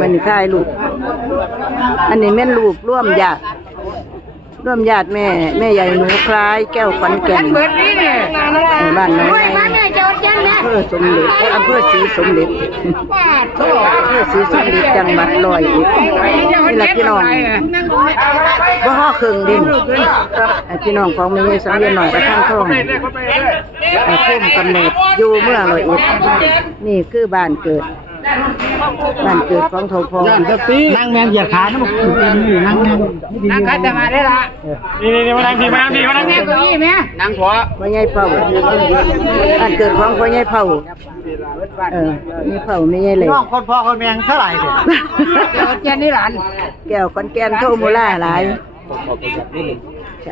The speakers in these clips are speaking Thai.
มันถ่ายรูปอันนี้แม่นรูปร่วมญาติแม่ใหญ่หนูคล้ายแก้วขวัญแก่นบ้านน้อยสมเด็จอำเภอศรีสมเด็จจังหวัดร้อยเอ็ดนี่แหละพี่น้องบ่ฮ้อครึ่งดิพี่น้องของแม่ใหญ่สังเวียนหน่อยกระทั่งท้องพุ่มกำเนิดอยู่เมื่อร้อยเอ็ดนี่คือบ้านเกิดของโทพงนั่งแมงเหยียดขานะมันอยู่นั่งคัดจะมาได้ละนี่มานั่งดีเก้าอี้ไหมนั่งขวาพ่อใหญ่เผาบ้านเกิดของพ่อใหญ่เผานี่เผาไม่ใหญ่เลยน้องคนพ่อคนแมงเท่าไหร่แกนี่หลานแก้วขอนแก่นโทมูล่าหลาย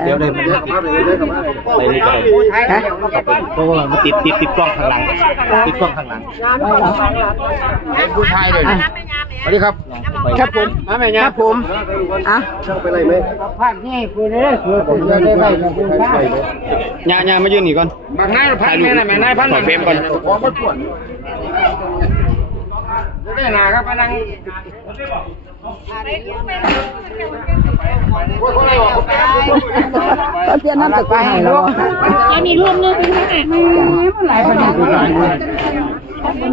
เดี๋ยวเลยมันไปนี่ก็ได้เพราะว่ามันติดกล้องข้างหลังผู้ชายเลยสวัสดีครับครับผมครับผมอ่ะไปเลยไหมภาพนี่คุณเนี่ยคุณจะได้ไปกับคุณป้าญามายืนนี่ก่อนบางนายพันนี่นะแม่นายพันเฟรมก่อนได้นาครับพนังเขาเตรียมน้ำจากไปให้เราอันนี้รวมนึงเป็น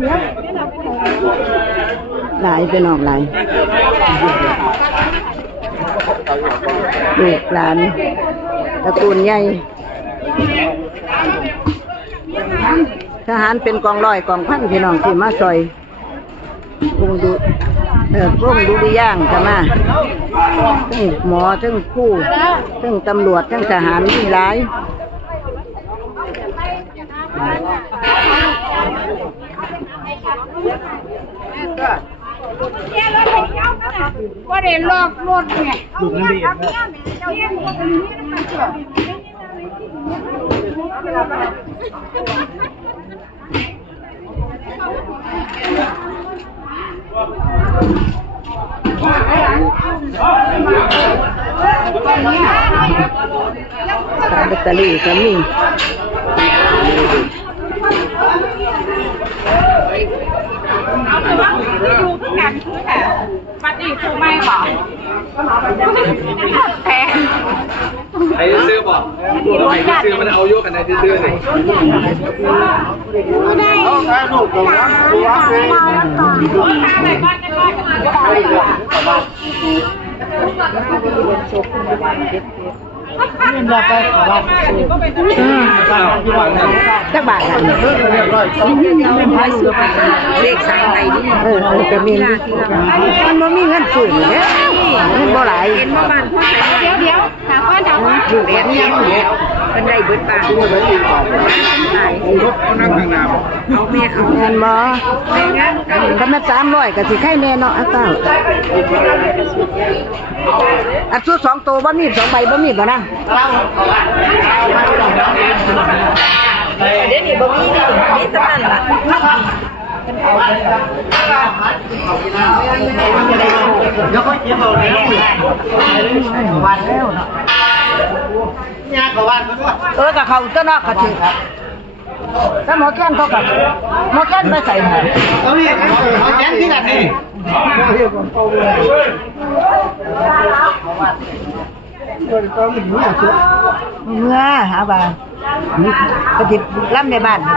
ไงหลายเป็นออกหลายลูกหลานตระกูลใหญ่ทหารเป็นกองร้อยกองพันพี่น้องที่มาซอยวงดุริย่างจะมาทั้งหมอทั้งผู้ทั้งตำรวจทั้งทหารมีหลายว่าได้ลอกรถไงแบตเตอรี่ก็มีปัดอีกถูกไหมหรอแพงไอ้ซื้อบอกไอ้ซื้อมันเอาโยกกันไอ้ซื้อเลยเอาใครลูกผมนะดูว่าเป็นนี่ไปขอรับจักบาทเลขสามใบนี่จะมีมันไม่มีเงินสูงเนี่ยเงินบ่หลายเห็นว่าบ้านพ่อเดี๋ยวถามว่าถามว่าดูแบบนี้เป็นได้เบิดปากเอาแม่เอาเงินบ่ถ้าแม่300ก็สิไข่แน่เนาะอ้าวอัดชุด2ตัวบ่มี2ใบบ่มีบ่นะเดี๋ยวนี้บ่มีนี่สำนันล่ะเดี๋ยวค่อยเก็บเอาเลยวันแล้วเนาะยากกว่าวันกับเขาตัวเนาะเขาถือถ้าหมอแค้นเขากับหมอแค้นไปใส่หมอเอาดิเอาแค้นที่ไหนนี่เมื่อหาบ้านก็ติดรับในบ้านนะ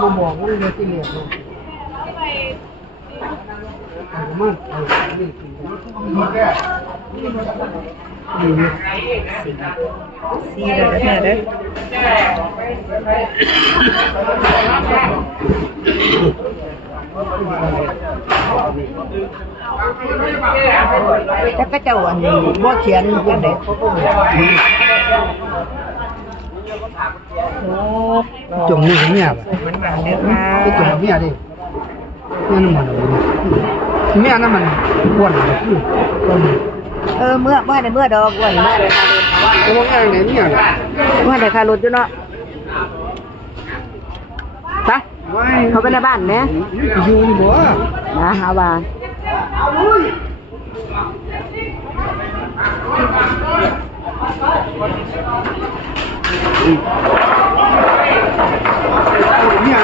บ่บอกว่าจะสิเรียกสีเด้อเด้อแต่ก็เจ้าอันบ่เขียนจังได๋จงมือเนี่ยมันมาเด้อค่ะไปจงเมียดิเนี่ยน้ำมันเมียน้ำมันอ้วนเมื่อได้เมื่อดอกอ้วนมาเลยค่ะ ตัวงานไหนเนี่ยว่าได้ค่ารถอยู่เนาะไปเขาไปในบ้านแหมอยู่นี่บ่นะหาว่าเนี่ย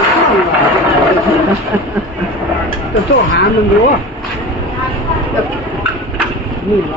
จะโทรหามึงดูนี่ไร